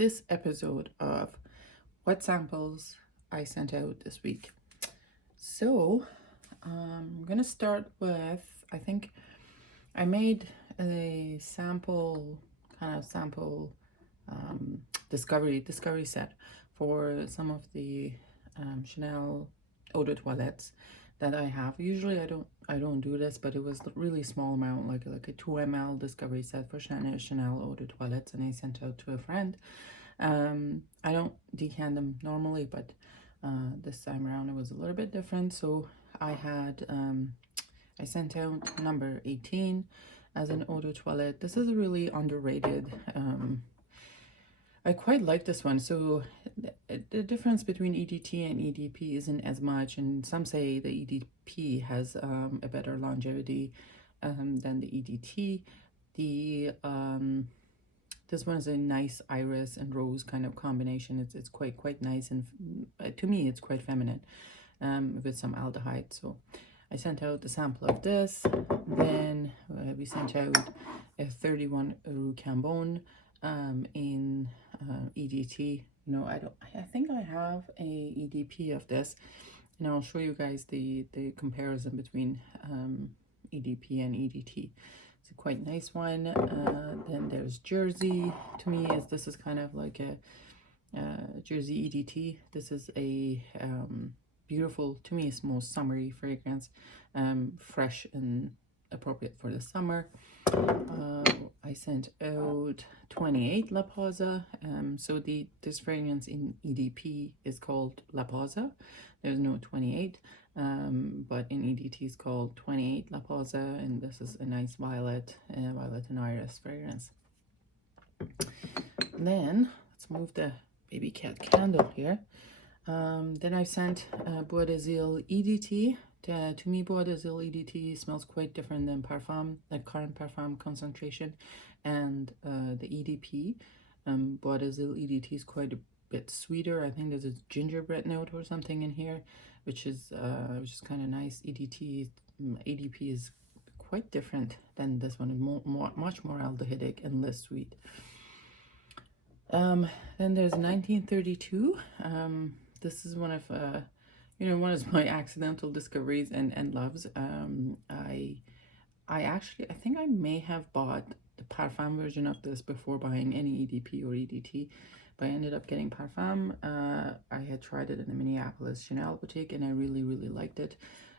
this episode of what samples I sent out this week. So I'm gonna start with, I think I made a sample discovery set for some of the Chanel eau de toilettes that I have. Usually I don't do this, but it was a really small amount, like a 2 ml discovery set for Chanel eau de toilettes, and I sent out to a friend. I don't decant them normally, but this time around it was a little bit different. So I had I sent out number 18 as an eau de toilette. This is a really underrated. I quite like this one. So the difference between EDT and EDP isn't as much, and some say the EDP has a better longevity than the EDT. This one is a nice iris and rose kind of combination. It's quite nice, and to me it's quite feminine with some aldehyde. So I sent out the sample of this. Then we sent out a 31 Rue Cambon in EDT. I think I have a EDP of this, and I'll show you guys the comparison between EDP and EDT. It's a quite nice one. Then there's Jersey. To me, this is kind of like a Jersey EDT. This is a beautiful, to me it's most summery fragrance, fresh and appropriate for the summer. I sent out 28 La Pausa. So this fragrance in EDP is called La Pausa. There's no 28, but in EDT is called 28 La Pausa, and this is a nice violet and iris fragrance. Then let's move the baby cat candle here. Then I sent Bois d'Azil EDT. To me, Bois d'Azil EDT smells quite different than Parfum, like current Parfum concentration, and the EDP. Bois d'Azil EDT is quite a bit sweeter. I think there's a gingerbread note or something in here, which is kind of nice. EDP is quite different than this one. Much more aldehydic and less sweet. Then there's 1932. This is one of one of my accidental discoveries and loves. I think I may have bought the Parfum version of this before buying any EDP or EDT, but I ended up getting Parfum. I had tried it in the Minneapolis Chanel boutique, and I really liked it.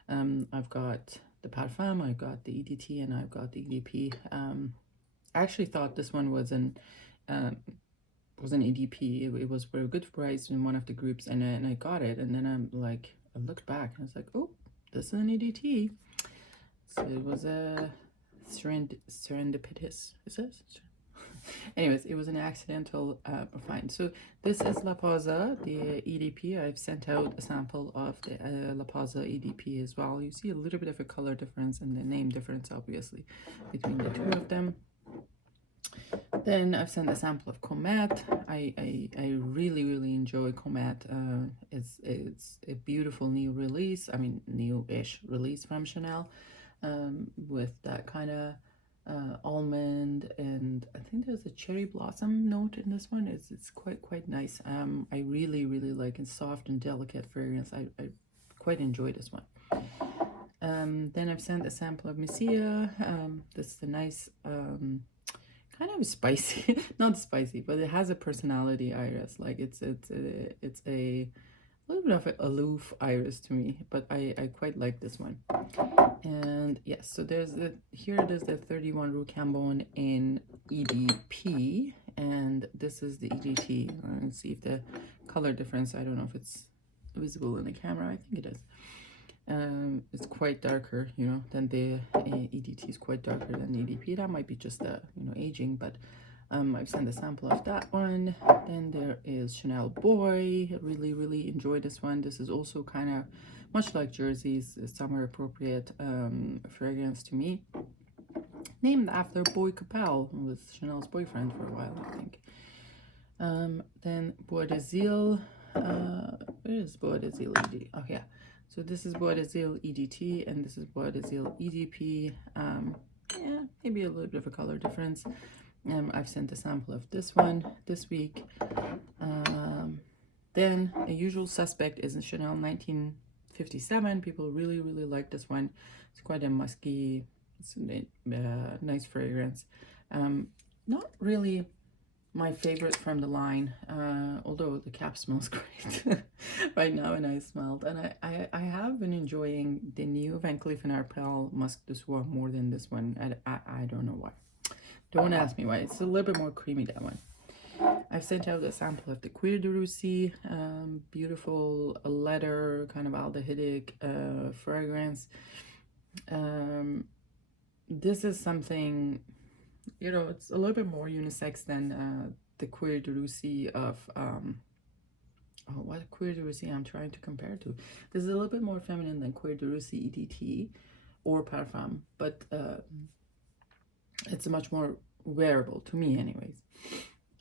I've got the Parfum, I got the EDT, and I've got the EDP. I actually thought this one was an EDP. It was for a good price in one of the groups, and I got it, and then I looked back and I was like, oh, this is an EDT. So it was a serendipitous, is this? Anyways, it was an accidental find. So this is La Pausa, the EDP. I've sent out a sample of the La Pausa EDP as well. You see a little bit of a color difference and the name difference, obviously, between the two of them. Then I've sent a sample of Comet. I really enjoy Comet. It's a beautiful new release. I mean, new-ish release from Chanel, with that kind of almond, and I think there's a cherry blossom note in this one. It's quite nice. I really like it. Soft and delicate fragrance. I quite enjoy this one. Then I've sent a sample of Messia. This is a nice kind of spicy, not spicy, but it has a personality iris. Like it's a little bit of an aloof iris to me, but I quite like this one. And yes, so there's the 31 Rue Cambon in EDP, and this is the EDT. Let's see if the color difference, I don't know if it's visible in the camera. I think it is. It's quite darker, than the EDT is quite darker than the EDP. That might be just the aging, but I've sent a sample of that one. Then there is Chanel Boy. I really enjoy this one. This is also kind of much like Jersey's summer appropriate fragrance to me. Named after Boy Capel, who was Chanel's boyfriend for a while, I think. Then Bois d'Azil. Where is Bois d'Azil EDT? Oh yeah. So this is Bois d'Azil EDT, and this is Bois d'Azil EDP. Yeah, maybe a little bit of a color difference. I've sent a sample of this one this week. Then a usual suspect is a Chanel 1957. People really, really like this one. It's quite a musky, it's a nice fragrance. Not really my favorite from the line, although the cap smells great right now, and I smelled. And I have been enjoying the new Van Cleef & Arpels Musc de Soie more than this one. I don't know why. Don't ask me why. It's a little bit more creamy, that one. I've sent out a sample of the Cuir de Russie, beautiful leather, kind of aldehydic fragrance. This is something, you know, it's a little bit more unisex than the Cuir de Russie of, what Cuir de Russie I'm trying to compare to. This is a little bit more feminine than Cuir de Russie EDT or Parfum, but it's much more wearable, to me anyways.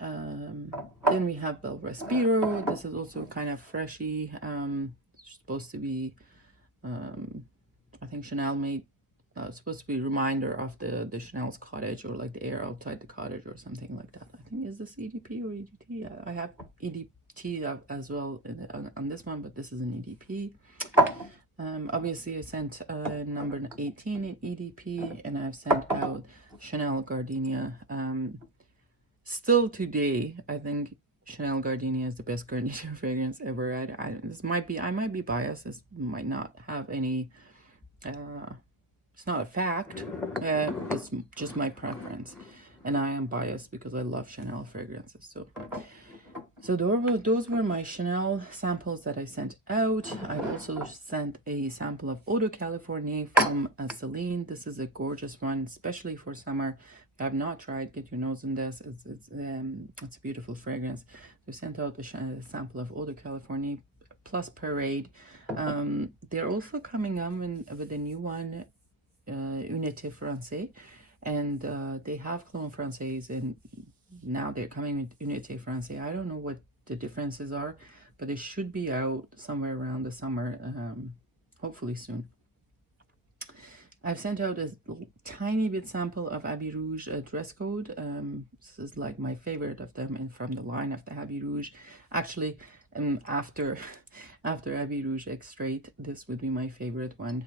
Then we have Bel Respiro. This is also kind of freshy. It's supposed to be, I think Chanel made, it's supposed to be a reminder of the Chanel's cottage, or like the air outside the cottage or something like that. I think, is this EDP or EDT? I have EDT as well on this one, but this is an EDP. Obviously I sent number 18 in EDP, and I've sent out Chanel Gardenia. Still today, I think Chanel Gardenia is the best Gardenia fragrance ever. I might be biased. This might not have any, it's not a fact. It's just my preference, and I am biased because I love Chanel fragrances. So those were my Chanel samples that I sent out. I also sent a sample of Eau de Californie from Celine. This is a gorgeous one, especially for summer. If you have not tried, get your nose in this. It's a beautiful fragrance. So I sent out a sample of Eau de Californie plus Parade. They're also coming up with a new one, Unité Française, and they have Clone Française, and now they're coming with Unité Française. I don't know what the differences are, but it should be out somewhere around the summer, hopefully soon. I've sent out a tiny bit sample of Abbey Rouge dress code. This is like my favorite of them, and from the line of the Abbey Rouge. Actually, after Abbey Rouge Extrait, this would be my favorite one.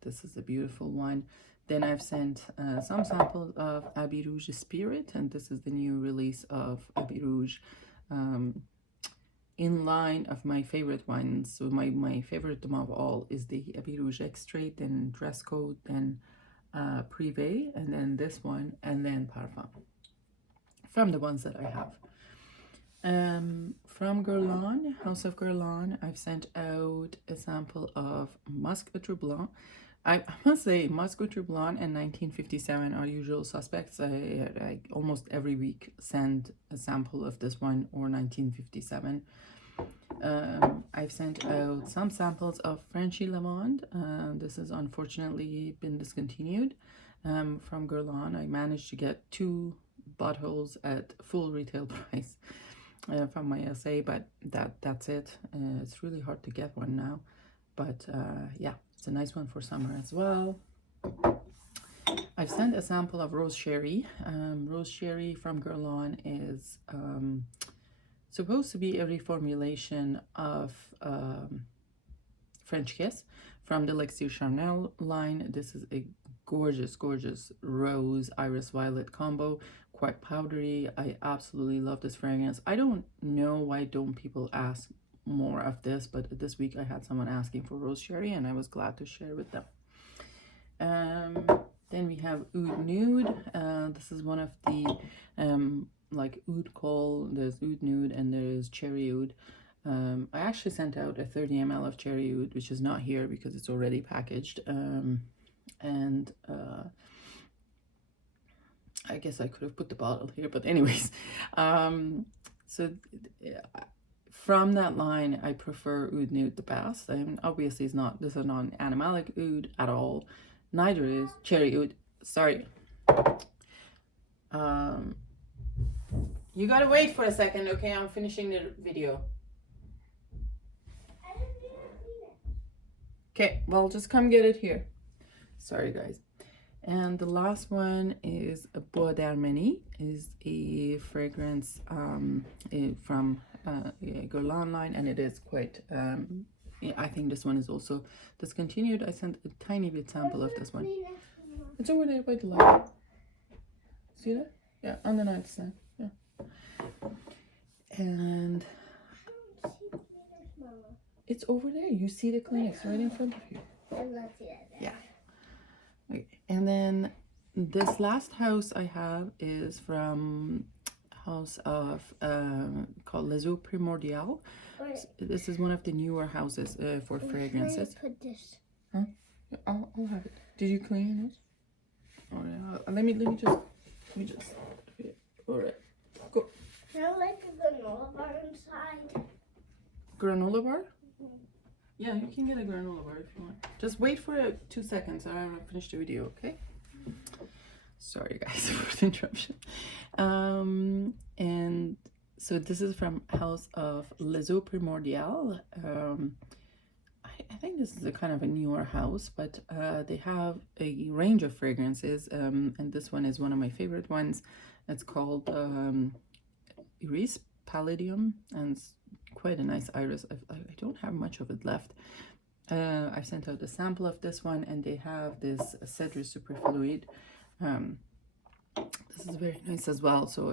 This is a beautiful one. Then I've sent some samples of Abbey Rouge Spirit, and this is the new release of Abbey Rouge, in line of my favorite ones. So my favorite of all is the Abbey Rouge Extrait, then Dress Code, then Privé, and then this one, and then Parfum, from the ones that I have. From Guerlain, House of Guerlain, I've sent out a sample of Musc Outre Blanc. I must say, Musc Outre Blanc and 1957 are usual suspects. I almost every week send a sample of this one or 1957. I've sent out some samples of Frenchy Lamande. This has unfortunately been discontinued. From Guerlain, I managed to get 2 bottles at full retail price from my SA, but that's it. It's really hard to get one now, but yeah, it's a nice one for summer as well. I've sent a sample of Rose Sherry. Rose Sherry from Guerlain is supposed to be a reformulation of French Kiss from the L'Elixir Charnel line. This is a gorgeous, gorgeous rose iris violet combo, quite powdery. I absolutely love this fragrance. I don't know why don't people ask more of this, but this week I had someone asking for Rose Sherry, and I was glad to share with them. Then we have Oud Nude. This is one of the like Oud Kohl. There's Oud Nude and there's Cherry Oud. I actually sent out a 30 ml of Cherry Oud, which is not here because it's already packaged. And I guess I could have put the bottle here, but anyways, so from that line, I prefer Oud Nude the best. And obviously, this is not an animalic oud at all. Neither is Cherry Oud. Sorry. You gotta wait for a second, okay? I'm finishing the video. Okay, well, just come get it here. Sorry, guys. And the last one is a Bois d'Armenie, is a fragrance from Guerlain line, and it is quite, I think this one is also discontinued. I sent a tiny bit sample of this one. It's over there by the light. See that? Yeah, on the nightstand. Yeah. And it's over there. You see the Kleenex right in front of you. Yeah. Okay. And then this last house I have is from house of called Les Eaux Primordiales. This is one of the newer houses for fragrances. Put this. Huh? I'll have it. Did you clean this? Oh yeah. Let me just. All right. Go. I like a granola bar inside. Granola bar? Yeah, you can get a granola bar if you want. Just wait for 2 seconds. I want to finish the video, okay? Sorry, guys, for the interruption. And so this is from House of Les Eaux Primordiales. I think this is a kind of a newer house, but they have a range of fragrances, and this one is one of my favorite ones. It's called Iris Palladium, and it's quite a nice iris. I don't have much of it left. I sent out a sample of this one, and they have this Cedrus Superfluid. This is very nice as well. So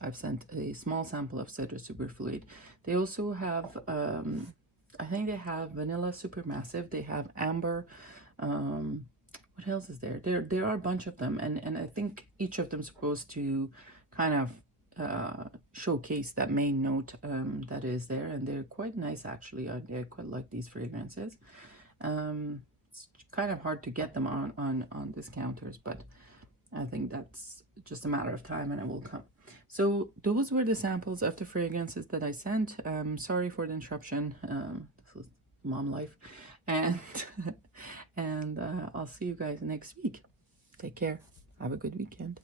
I've sent a small sample of Cedrus Superfluid. They also have, I think they have Vanilla Supermassive. They have Amber. What else is there? There are a bunch of them, and I think each of them is supposed to kind of showcase that main note that is there, and they're quite nice actually. I quite like these fragrances. It's kind of hard to get them on discounters, but I think that's just a matter of time and it will come. So those were the samples of the fragrances that I sent. Sorry for the interruption. This was mom life, and and I'll see you guys next week. Take care. Have a good weekend.